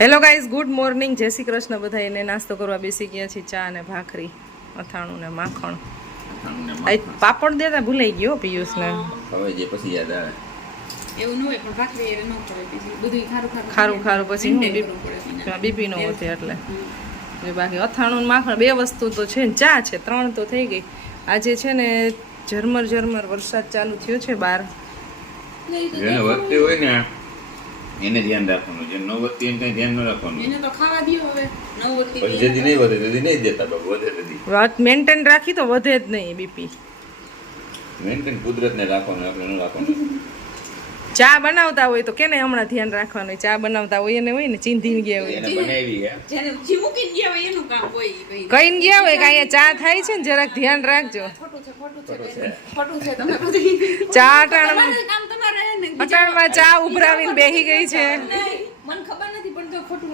Hello guys good morning જય શ્રી કૃષ્ણ. બધા એને નાસ્તો કરવા બેસી ગયા છે ચા અને ભાખરી અથાણું ને માખણ. આ પાપડ દેતા ભૂલાઈ ગયો પિયુષને. હવે જે પછી યાદ આવે. એવું ન હોય પણ ભાખરી ન બધું ખારું ખારું ખારું ખારું પછી હું maintain કરવું પડે એને. બીપી નો હોતી એટલે. બાકી અથાણું માખણ બે વસ્તુ તો છે ને. ચા છે ત્રણ તો થઈ ગઈ. આજે છે ને ઝરમર ઝરમર વરસાદ ચાલુ થયો છે બાર હોય ને એને ધ્યાન રાખવાનું જે નવ વધતી એને કઈ ધ્યાન ન રાખવાનું. એને તો ખાવા દ્યો હવે નવ વત્તી પછી જેથી નહીં વધે તેથી નહીં દેતા બાબુ વધે તેથી વાત મેન્ટેન રાખી તો વધે જ નહીં બીપી. મેન્ટેન કુદરતને રાખવાનું આપણે ન રાખવાનું. ચા બનાવતા હોય તો કેને હમણાં ધ્યાન રાખવાનું? ચા બનાવતા હોય એને હોય ને ચીંધીને ગયા હોય. એને બનાવી હે જેને જે મૂકીને ગયા હોય એનું કામ હોય ઈ ભાઈ કઈને ગયા હોય કે અહીંયા ચા થાય છે ને જરાક ધ્યાન રાખજો. ચા ને. અટાણમાં ચા ઉભરાવીને બેહી ગઈ છે. મને ખબર નથી પણ તો ખોટું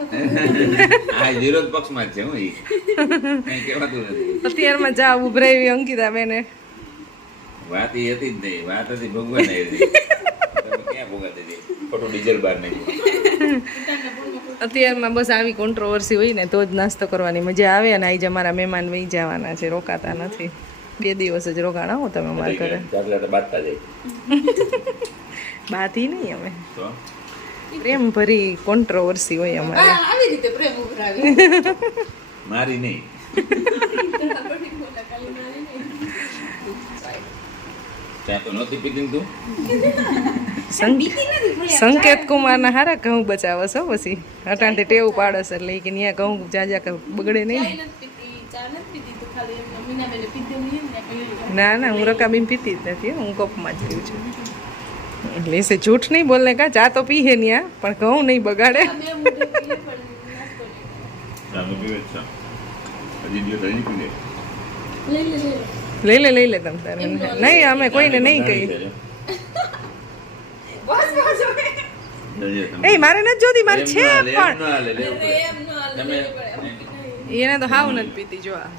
આ વિરોધ પક્ષમાં છે હું કઈ કહેવાતું નથી. અત્યારમાં ચા ઉભરાવી અંકિતા બેને વાત એ હતી જ નહીં વાત હતી ભગવાન ખોટું ડીઝલ બહાર અત્યારમાં બસ આવી કોન્ટ્રોવર્સી હોય ને તો જ નાસ્તો કરવાની મજા આવે અને આજે અમારા મહેમાન વહી જવાના છે રોકાતા નથી. બે દિવસ જ રોકાણા હો તમે અમારા ઘરે. ચાકલા તો બાંધતા જાય. બાથી નહીં અમે. પ્રેમ ભરી કોન્ટ્રોવર્સી હોય અમારે. આવી રીતે પ્રેમ ઉભરાવે. મારી નહીં. ત્યાં તો નહોતી પીતી તું? સંકેત કુમારના હારા ઘઉં બચાવે છો પછી. અટાણે ટેવ પાડસ એટલે કે ત્યાં ઘઉં જાજા બગડે નહીં ના. ના હું રકાબીન પીતી જ નથી હું કપમાં જ પીઉં છું. એટલે એસે જૂઠ નહીં બોલને કા ચા તો પીએ ત્યાં પણ ઘઉં નહીં બગાડે. ચાલો પીવે જ હજી દિવસ હજી પીવે લઈ લે લઈ લે તમ તારે. નહીં અમે કોઈને નહીં કહી એ મારે નથી જોતી મારે છે પણ. એને તો હાવ નથી પીતી જો આ.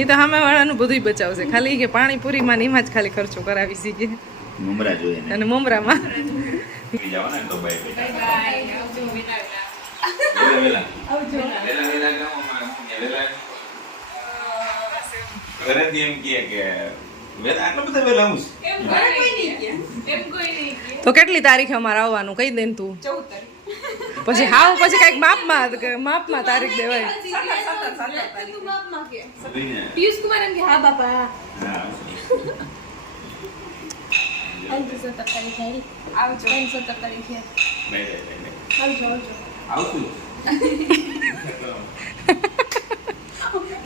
એ તો સામે વાળાનું બધું બચાવશે. ખાલી કે પાણીપુરીમાં ને એમાં જ ખાલી ખર્ચો કરાવી શીખે. મમરા જોઈએ ને. અને મમરામાં. પી જવાના ને તો બાય બેટા બાય આવજો વિનાયલા વેલા વેલા વેલા વેલા ગામમાં હું ને વેલા ઘરેથી એમ કહે કે આટલા બધા વેલા હું છું. એમ કોઈ નહીં ગયા એમ કોઈ નહીં ગયા તો કેટલી તારીખે અમારે આવવાનું? કહી દે ને તું પછી હા પછી કંઈક માપમાં માપમાં તારીખ દેવાય. તું માપમાં કે? જોઈને. પિયુષ કુમાર એમ કે હા બાપા. હા. આવજો તારીખે આવજો. તારીખે. આવજો આવજો.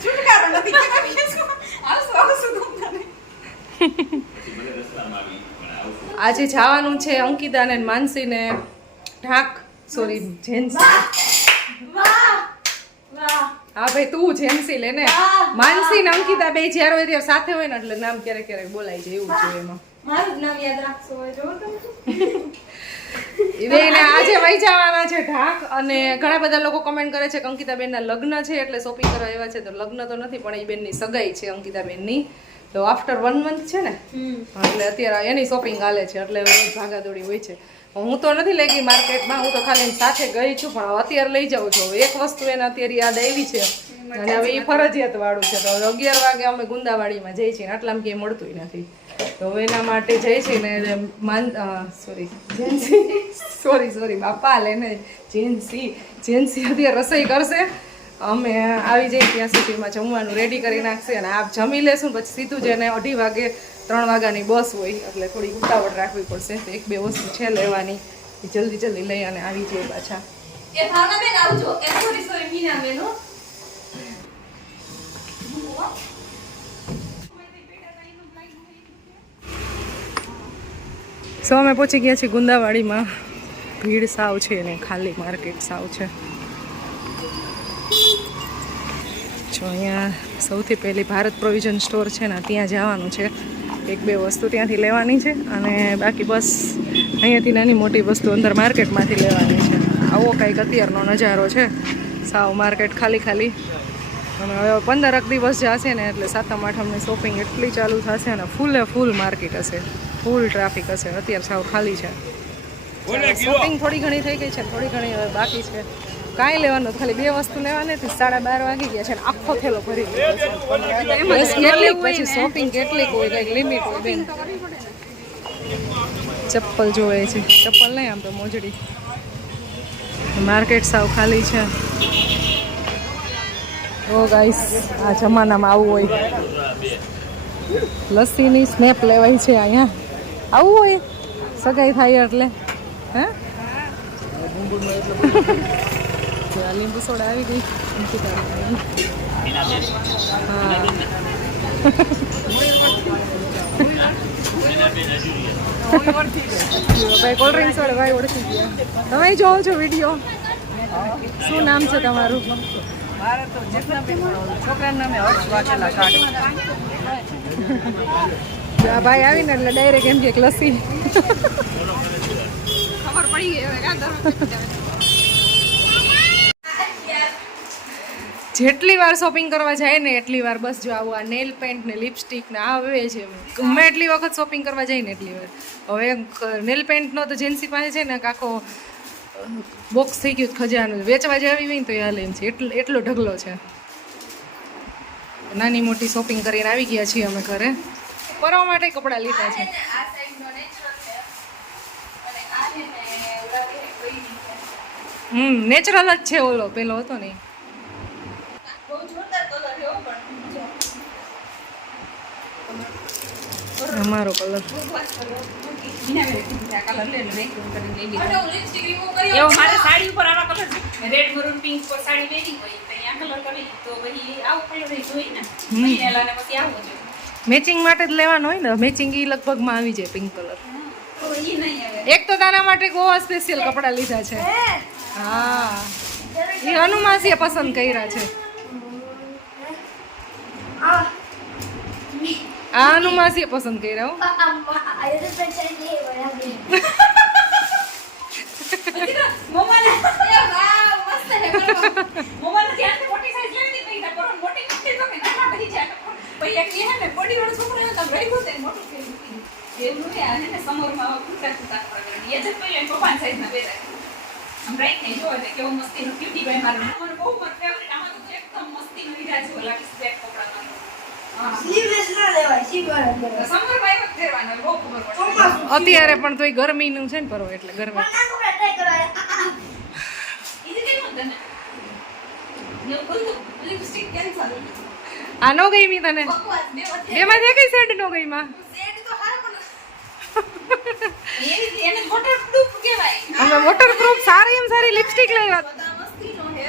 છુટકારો નથી આજે જવાનું છે અંકિતા ને માનસી ને ઢાક. Sorry Gen Z. હા ભાઈ, તું જેન્સી લે ને. માનસી ને અંકિતા બે જ્યારે હોય ત્યારે સાથે હોય ને એટલે નામ ક્યારેક ક્યારેક બોલાય છે એવું છે એમાં. મારું જ નામ યાદ રાખશો હોય તમે. એ આજે વહી જવાના છે ઢાક અને ઘણા બધા લોકો કમેન્ટ કરે છે કે અંકિતાબેનના લગ્ન છે એટલે શોપિંગ કરવા એવા છે. તો લગ્ન તો નથી પણ એ બેનની સગાઈ છે અંકિતાબેનની. તો આફ્ટર વન મંથ છે ને એટલે અત્યારે એની શોપિંગ હાલે છે એટલે ભાગાદોડી હોય છે. હું તો નથી લઈ ગઈ માર્કેટમાં હું તો ખાલી સાથે ગઈ છું પણ અત્યારે લઈ જાઉં છું. એક વસ્તુ એને અત્યારે યાદ આવી છે અને હવે એ ફરજિયાત વાળું છે. તો અગિયાર વાગે અમે ગુંદાવાડીમાં જઈએ છીએ આટલામાં ક્યાંય મળતું નથી. તો એના માટે જઈ છે ને માન સોરી જેન્સી સોરી સોરી બાપા લઈને જેન્સી જેન્સી અત્યારે રસોઈ કરશે. અમે આવી જઈએ ત્યાં સુધીમાં જમવાનું રેડી કરી નાખશે અને આપ જમી લેશું પછી સીધું જ એને અઢી વાગે, ત્રણ વાગ્યાની બસ હોય, એટલે થોડી ઉતાવળ રાખવી પડશે. એક બે વસ્તુ છે લેવાની, એ જલ્દી જલ્દી લઈ અને આવી જઈએ પાછા. આવજો એ સોરી સોરી મીનાબેન હો સો અમે પહોંચી ગયા છીએ ગુંદાવાડીમાં. ભીડ સાવ છે અને ખાલી માર્કેટ સાવ છે. જો અહીંયા સૌથી પહેલી ભારત પ્રોવિઝન સ્ટોર છે ને, ત્યાં જવાનું છે. એક બે વસ્તુ ત્યાંથી લેવાની છે અને બાકી બસ અહીંયાથી નાની મોટી વસ્તુ અંદર માર્કેટમાંથી લેવાની છે. આવો કંઈક અત્યારનો નજારો છે. સાવ માર્કેટ ખાલી ખાલી. અને હવે પંદરક દિવસ જશે ને, એટલે સાતમ આઠમની શોપિંગ એટલી ચાલુ થશે અને ફૂલે ફૂલ માર્કેટ હશે. ફૂલ ટ્રાફિક હશે. અત્યારે સાવ ખાલી છે. શોપિંગ થોડી ઘણી થઈ ગઈ છે થોડી ઘણી હવે બાકી છે. કાંઈ લેવાનું ખાલી બે વસ્તુ લેવાની હતી સાડા બાર વાગી ગયા છે અને આખો થેલો ભરી ગયો છે. કેટલીક પછી શોપિંગ કેટલીક હોય કંઈક લિમિટ હોય બેન. ચપ્પલ જોવે છે. ચપ્પલ નહીં આમ તો મોજડી. માર્કેટ સાવ ખાલી છે. ઓ ગાઈસ આ જમાનામાં આવું હોય. લસ્સીની સ્નેપ લેવાય છે અહીંયા. આવું હોય? સગાઈ થાય એટલે હે? લીંબુ સોડા આવી ગઈ. ભાઈ કોલ્ડ ડ્રિંક્સ વાળા ભાઈ ઓળખી ગયા. તમે જોવો છો વીડિયો. શું નામ છે તમારું? છોકરાના નામે હર્ષ વાઘેલા કાઢી આ ભાઈ આવીને એટલે ડાયરેક્ટ એમ કે લસ્સી. ખબર પડી ગઈ હવે જેટલી વાર શોપિંગ કરવા જાય ને એટલી વાર બસ જો આવું આ નેલ પેન્ટ ને લિપસ્ટિક ને આવે છે ગમે એટલી વખત શોપિંગ કરવા જાય ને એટલી વાર. હવે નેલ પેન્ટનો તો જેન્સી પાસે છે ને કાકો બોક્સ થઈ ગયું ખજાનું. વેચવા જાવી હોય ને તો એ હાલે એમ છે. એટલો એટલો ઢગલો છે. નાની મોટી શોપિંગ કરીને આવી ગયા છીએ અમે ઘરે. પરવા માટે કપડાં લીધા છે. હમ નેચરલ જ છે ઓલો પેલો હતો ને. અમારો કલર એવો મારે સાડી ઉપર આવા કલર રેડ મરૂન પિંક પર સાડી પહેરી હોય તો અહીંયા કલર કરી તો પછી આવો કલર જોઈ ને. પછી એલા ને પછી આવો છે મેચિંગ માટે જ લેવાનો હોય ને? મેચિંગ એ લગભગમાં આવી જાય પિંક કલર એક તો તારા માટે ગોવા સ્પેશિયલ કપડાં લીધા છે. હા. એ હનુમાસીએ પસંદ કર્યા છે. આ હનુમાસીએ પસંદ કર્યા હો મમ્માને એ વાવ મસ્ત હે મમ્માને જ્યાં મોટી સાઈઝ લેવી હતી પૈસા પર મોટી મોટી તો કે નાના પછી જાય પછી એક હે ને બોડી વાળો છોકરો હે તો ગઈ ગોતે મોટું થઈ એ એવું હે ને સમરમાં કુતા કુતા કરવાની. એ જ પહેલા પપ્પા સાઈઝ ના પહેરા આમ રાઈટ ને જોવે કે કેવો મસ્તી નું ક્યુટી ભાઈ મારો. મને બહુ મત ફેવરિટ આમાં તો એકદમ મસ્તી નું વિરાજ છે ઓલા સ્પેક કપડાનો હા સમર ભાઈ મત ફેરવાનો બહુ ખબર પડશે અત્યારે પણ તોય ગરમીનું છે ને પરો એટલે ગરમી. ఇది કેવું તને આ નો ગઈ મી તને? બે માં કઈ સેડ નો ગઈ માં વોટર પ્રૂફ વોટરપ્રૂફ સારી એમ સારી લિપસ્ટિક લઈ બધા મસ્તીનો હે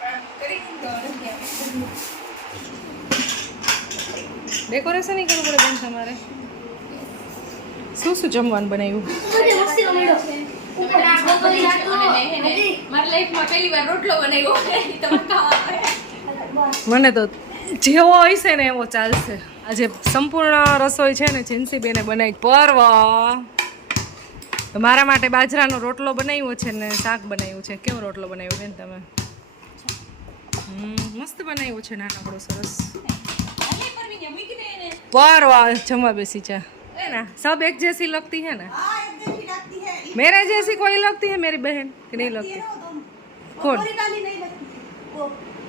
પણ કરી તો નથી ડેકોરેશન નહીં કરવું પડે બેન તમારે. શું શું જમવાનું બનાવ્યું? મને તો જેવો હશે ને એવો ચાલશે. આજે સંપૂર્ણ રસોઈ છે ને જીન્સીબેને બનાવી પર્વ. મારા માટે બાજરાનો રોટલો બનાવ્યો છે ને શાક બનાવ્યું છે. કેવો રોટલો બનાવ્યો બેન તમે? મસ્ત બનાવ્યો છે નાનકડો સરસ. પર્વ જમવા બેસી છે ના સબ એક જૈસી લગતી હે ને? મેરે જેસી કોઈ લગતી હે મેરી બહેન? કે નહીં લગતી કોણ?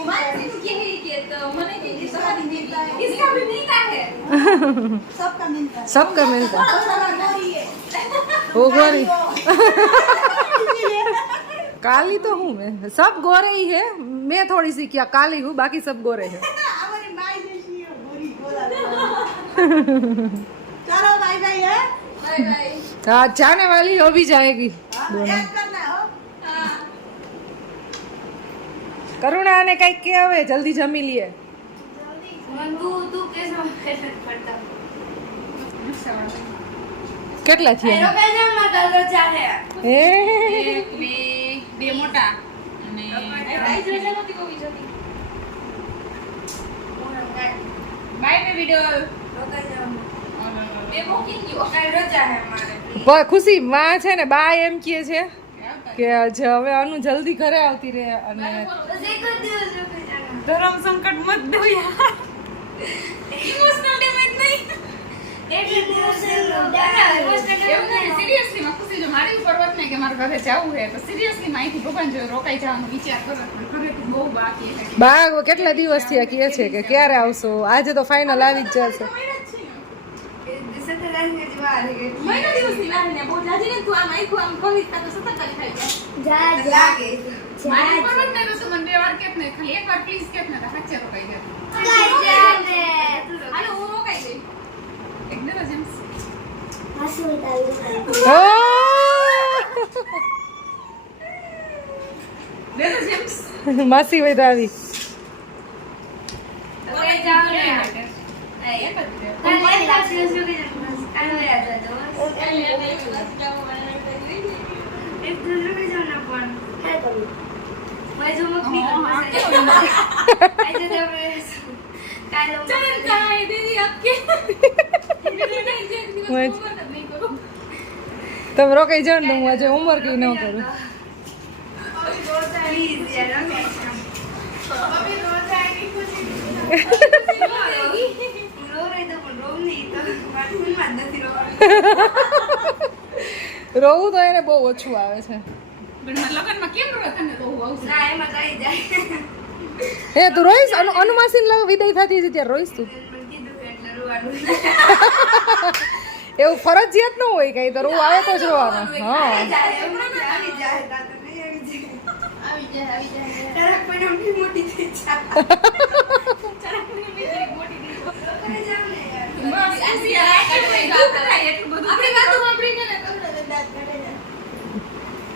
हूँ है है दिन के तो मने के इसका भी मिलता है इसका भी मिलता है सबका मिलता है। सबका मिलता है है वो गोरी। काली तो हूँ मैं। सब गोरे ही है। मैं थोड़ी सी क्या काली हूँ बाकी सब गोरे हैं। है चलो भाई भाई है? बाय बाय हाँ जाने वाली हो भी जाएगी। हाँ, કરુણાને કંઈક કે હવે જલ્દી જમી લઈએ કેટલા છે. બે. મોટા ખુશી માં છે ને બા એમ કહે છે કે આજે હવે આનું જલ્દી ઘરે આવતી રહે અને ધર્મ સંકટ મત દો યાર ઇમોશનલ ડેમેજ નહીં. કેટલા દિવસથી કહે છે કે ક્યારે આવશો? આજે તો ફાઇનલ આવી જ જશે. મહિના દિવસની વાર ને બહુ જાજી ને તું આમ આખું આમ ખોલી ખાતો સતત ખાલી ખાઈ જાય. મારી ઉપર હોત ને તો મને બે વાર કહેત ને ખાલી એક વાર પ્લીઝ કહેત ને સાચે રોકાઈ જાય. હાલો હું રોકાઈ ગઈ એક દે જેમ્સ દે જેમ્સ માસી ને. એક જ તમે રોકાઈ જાઓ ને તો હું આજે હોમવર્ક ન કરું. રોવું તો એને બહુ ઓછું આવે છે. પણ મારા લગનમાં કેમ રો તને તો હું તું રોઈશ? અનુમાસી વિદાય થતી હતી ત્યારે રોઈશ તું? એવું ફરજિયાત ન હોય કઈ તો રોવું આવે તો જ રોવાનું. હા.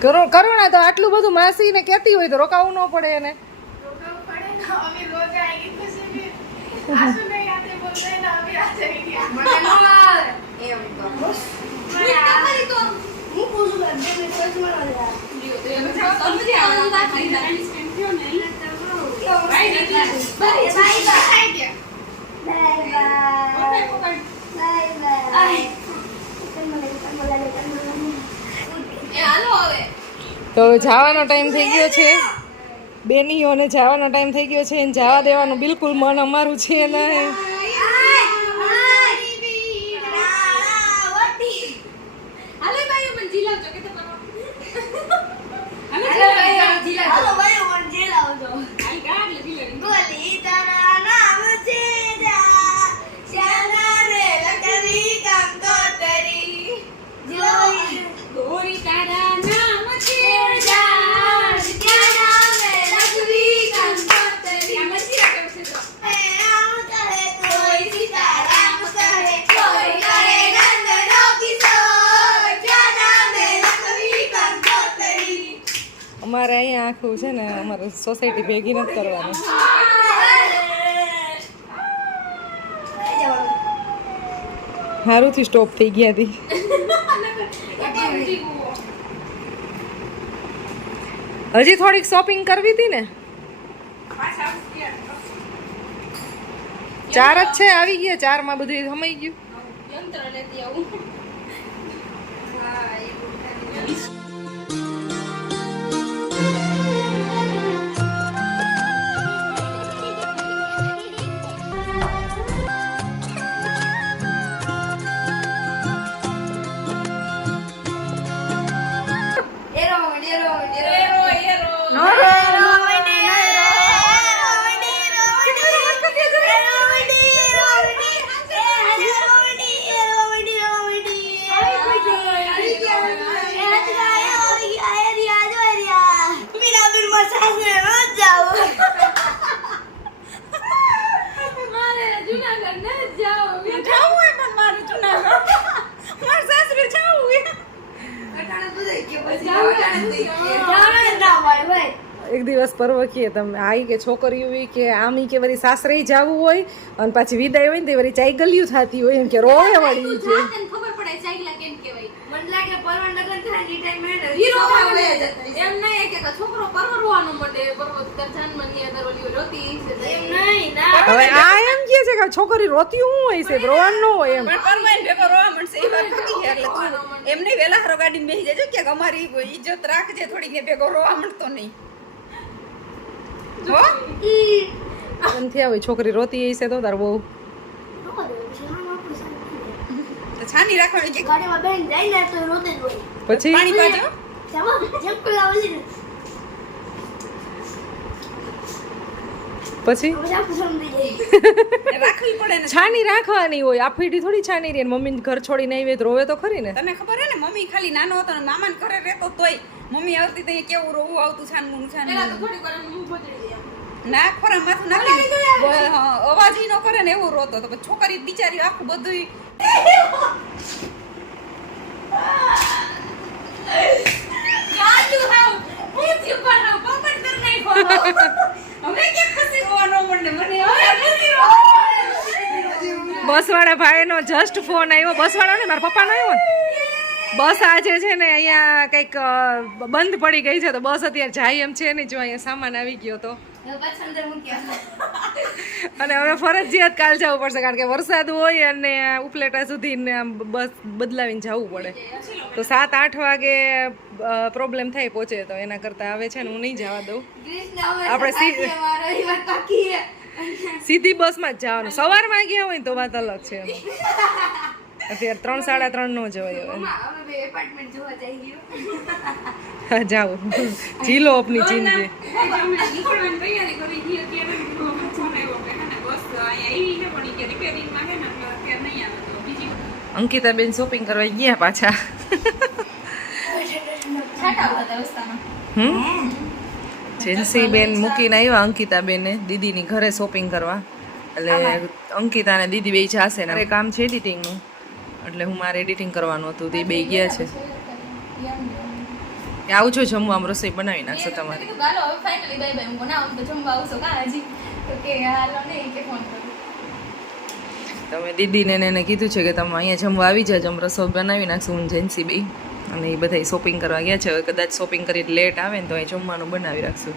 કરુણા તો આટલું બધું માસીને કહેતી હોય તો રોકાવું ન પડે એને તો જવાનો ટાઈમ થઈ ગયો છે. બેનીઓને જવાનો ટાઈમ થઈ ગયો છે. એને જવા દેવાનું બિલકુલ મન અમારું છે નહીં. ગોરી તારા નામ છે જાન ત્યાં નામે લખવી કંકોતરી આ મંદિર કેવું છે તો કોઈ સીતારામ કહે કોઈ કરે નંદનો કિશોર જ્યાં નામે લખવી કંકોતરી અમારે અહીંયા આખું છે ને અમારે સોસાયટી ભેગી નથી કરવાનું. સારુંથી સ્ટોપ થઈ ગયા હતી હજી થોડીક શોપિંગ કરવી હતી ને? ચાર જ છે, આવી ગયા, ચારમાં બધું સમાઈ ગયું. No, એક દિવસ પરવકીએ તમે આઈ કે છોકરીઓ હોય કે આમ કે વળી સાસરે જવું હોય, અને પાછી વિદાય હોય ને તે વળી ચાઈ ગલ્યું થતી હોય, એમ કે રોવે વળી ખબર પડે ચાઈલા કેમ પરવા લગન થાયની ટાઈમ એને હીરો આવે. જતા એમ નહીં કે છોકરો પરવરવાનો મંડે પર્વત કરની અંદર ઓલી રોતી છે એમ નહીં ના. હવે આ એમ કહે છે કે છોકરી રોતી હું હોય છે રોવાનું નો હોય એમ. પણ પરમાઈને ભેગો રોવા મળશે એ વાત ખોટી છે. એટલે તું એમ નહીં વહેલા હારો ગાડીમાં બેસી જજો કે અમારી ઇજ્જત રાખજે થોડી કે ભેગો રોવા મળતો નહીં. હો? એમ થયા હોય છોકરી રોતી હશે તો તાર બહુ. તો છાની રાખવાની કે ગાડીમાં બેન જાય ને તો રોતે જ હોય. પછી? પાણી પાજો. જેમ પેલા ઓલી પછી? રાખવી પડે ને. છાની રાખવાની હોય. આફીડી ફીડી થોડી છાની રહી મમ્મી ઘર છોડીને આવી તો રોવે તો ખરી ને? તને ખબર હે ને મમ્મી ખાલી નાનો હતો ને મામાને ઘરે રહેતો તોય. મમ્મી આવતી તો કેવું રોવું આવતું વાર એમ બગડી ના ખોરા માથું નાખી અવાજ ઈ નો કરે ને એવો રોતો તો. છોકરી બિચારી આખું બધું બસવાળા ભાઈનો જસ્ટ ફોન આવ્યો. બસવાળા ને? મારા પપ્પાનો આવ્યો બસ આજે છે ને અહીંયા કંઈક બંધ પડી ગઈ છે તો બસ અત્યારે જાય એમ છે નહીં જો અહીંયા સામાન આવી ગયો તો. અને હવે ફરજિયાત કાલ જવું પડશે કારણ કે વરસાદ હોય અને ઉપલેટા સુધી બસ બદલાવીને જવું પડે. તો સાત આઠ વાગે પ્રોબ્લેમ થાય પહોંચે તો એના કરતાં આવે છે ને હું નહીં જવા દઉં. આપણે સીધી બસમાં જ જવાનું. સવારમાં ગયા હોય ને તો વાત અલગ છે. અત્યારે ત્રણ સાડા ત્રણ નો જવાય હવે. એપાર્ટમેન્ટ જોવા જાઓ. જીલો આપની જિંદગી અમે નીકળવાની તૈયારી કરી હતી અત્યારે જણાવ્યો કે હે ને બસ અહીંયા આવી છે પણ ઈ કે રિપેરિંગમાં છે ને એટલે અત્યારે નહીં આવે તો બીજી અંકિતા બેન શોપિંગ કરવા ગયા પાછા. છાટા હમ? જેન્સી બેન મૂકીને આવ્યા અંકિતા બેને દીદીની ઘરે શોપિંગ કરવા. એટલે અંકિતા અને દીદી બે જાશે ને. કામ છે એડિટિંગનું એટલે હું મારે એડિટિંગ કરવાનું હતું તે બે ગયા છે. આવું છો જમવા આમ રસોઈ બનાવી નાખશો તમારે. કીધું ગાલો હવે ફાઇનલી બાય બાય હું કોના આમ તો જમવા આવશો કા હજી? તો કે હાલો નહીં કે ફોન કરું. તમે દીદીને એને કીધું છે કે તમે અહીંયા જમવા આવી જાજો આમ રસોઈ બનાવી નાખશું હું જેન્સી બે અને એ બધા શોપિંગ કરવા ગયા છે. હવે કદાચ શોપિંગ કરી લેટ આવે ને તો અહીં જમવાનું બનાવી રાખશું.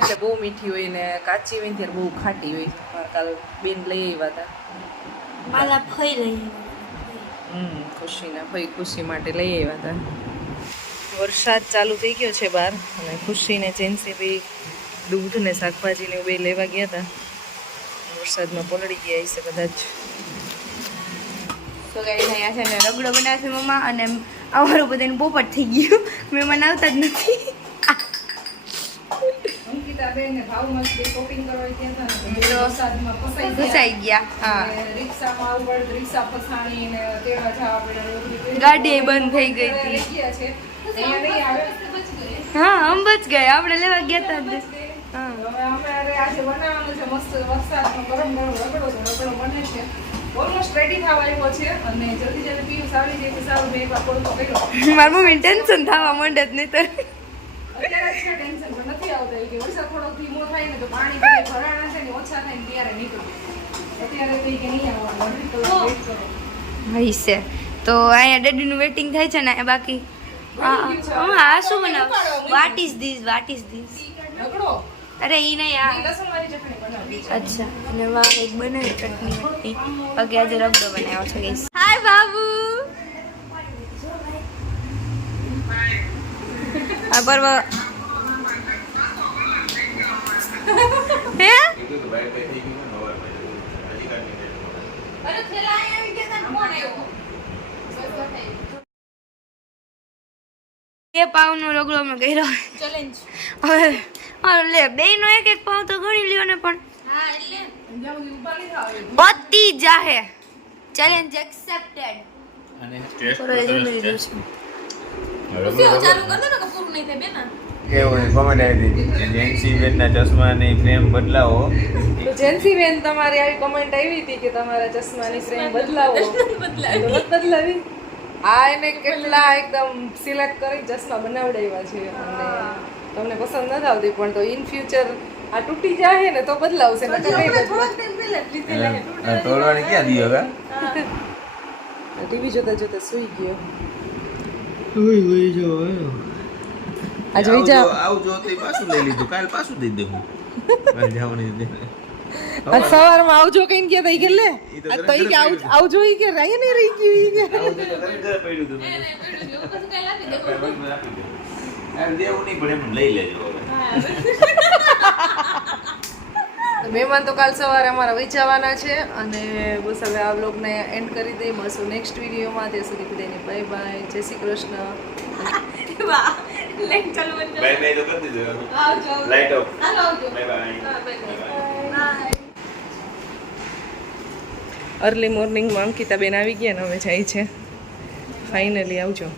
એટલે બહુ મીઠી હોય ને કાચી હોય ને ત્યારે બહુ ખાટી હોય. મારે કાલ બેન લઈ આવ્યા હતા. ફઈ લઈ હમ ખુશીના ભાઈ ખુશી માટે લઈ આવ્યા હતા. વરસાદ ચાલુ થઈ ગયો છે બહાર અને ખુશીને જેન્સી ભાઈ દૂધ ને શાકભાજીને એવું બે લેવા ગયા હતા. વરસાદમાં પલળી ગયા હશે કદાચ. તો ગાઈસ અહીંયા છે ને રગડો બનાવશે મમ્મા અને અમારું બધાનું પોપટ થઈ ગયું. મહેમાન આવતા જ નથી. અંકિતા બેન ને ભાવમાં શોપિંગ કરવા ગયા હતા ને તો ફસાઈ ગયા. હા. રિક્ષામાં રિક્ષા ફસાણી ને જવા પડે ગાડી બંધ થઈ ગઈ હતી. હા બચ ગયા આપણે લેવા ગયા હતા અમારે આજે બનાવવાનું છે મસ્ત વરસાદનો ગરમ ગરમ રગડો રગડો બને છે. ઓલમોસ્ટ રેડી થવા આવ્યો છે અને જલ્દી જલ્દી પીયુષ આવી જાય તો સારું બે વાર પડતો કર્યો મારી ટેન્શન થવા માંડે જ નહીં તો અત્યારે છે ટેન્શન પણ નથી આવતા. કે વરસાદ થોડો ધીમો થાય ને તો પાણી ભરાણા છે ને ઓછા થાય ને ત્યારે નીકળું. અત્યારે તો કે નહીં આવવાનું. અઢી કલાક wait કરો. હશે તો અહીંયા ડેડીનું વેટિંગ થાય છે ને બાકી? હા શું બનાવ? What is this what is this અરે ઈ નહીં આ અચ્છા. અને વાહ એક બનાવી ચટણી બાકી આજે રગડો બનાવ્યો છે ગઈસ હાય બાબુ આ પર્વ હે કીધું તો બાય બાય થઈ ગયું ને હવારમાં. હજી કાંઈ નહીં. અરે થેલા અહીંયા આવી ગયા તા ને ફોન પર્વ. બસ બે પાવનો રગડો મેં કર્યો. ચેલેન્જ હવે હા લે બે નો એક એક પાવ તો ગણી લ્યો ને પણ. હા એટલે. થાવ જાહે. ચેલેન્જ એક્સેપ્ટેડ અને ટેસ્ટ ચાલુ કર દો ને કે છે? કોમેન્ટ આવી હતી જેન્સી બેનના ચશ્માની ફ્રેમ બદલાવો. જેન્સી બેન તમારી આવી કમેન્ટ આવી હતી કે તમારા ચશ્માની ફ્રેમ બદલાવો? તો બદલાવી? આ એને કેટલા એકદમ સિલેક્ટ કરી ચશ્મા બનાવડાવ્યા છે અને તમને પસંદ નથી આવતી પણ તો ઇન ફ્યુચર આ તૂટી જાય ને તો બદલાવશે નકર નહીં બદલાવે તોડવાની ક્યાં દી હવે? ટીવી જોતા જોતા સુઈ ગયો. આજે વિચાર આવજો તે પાછું લઈ લીધું. કાલ પાછું દઈ દઉં કાલ જવાની દે આજ સવારમાં આવજો કઈ ગયા થઈ ગયે કે લે તો ઈ કે આવજો ઈ કે રહી નહીં રહી ગયું ઈ કે. દેવું નહીં પણ એમ લઈ લેજો મહેમાન તો કાલ સવારે અમારા વિચારવાના છે અને બસ હવે આ બ્લોગને એન્ડ કરી દઈએ. મળશું નેક્સ્ટ વિડીયોમાં ત્યાં સુધી બધાને બાય બાય જય શ્રી કૃષ્ણ. વાહ. લેટ ચાલુ બંધ બાય બાય તો કરી દીધો આવજો લાઈટ ઓફ હાલો આવજો. બાય બાય હા, bye bye. બાય અર્લી મોર્નિંગમાં અંકિતાબેન આવી ગયા ને હવે જાય છે. ફાઇનલી આવજો.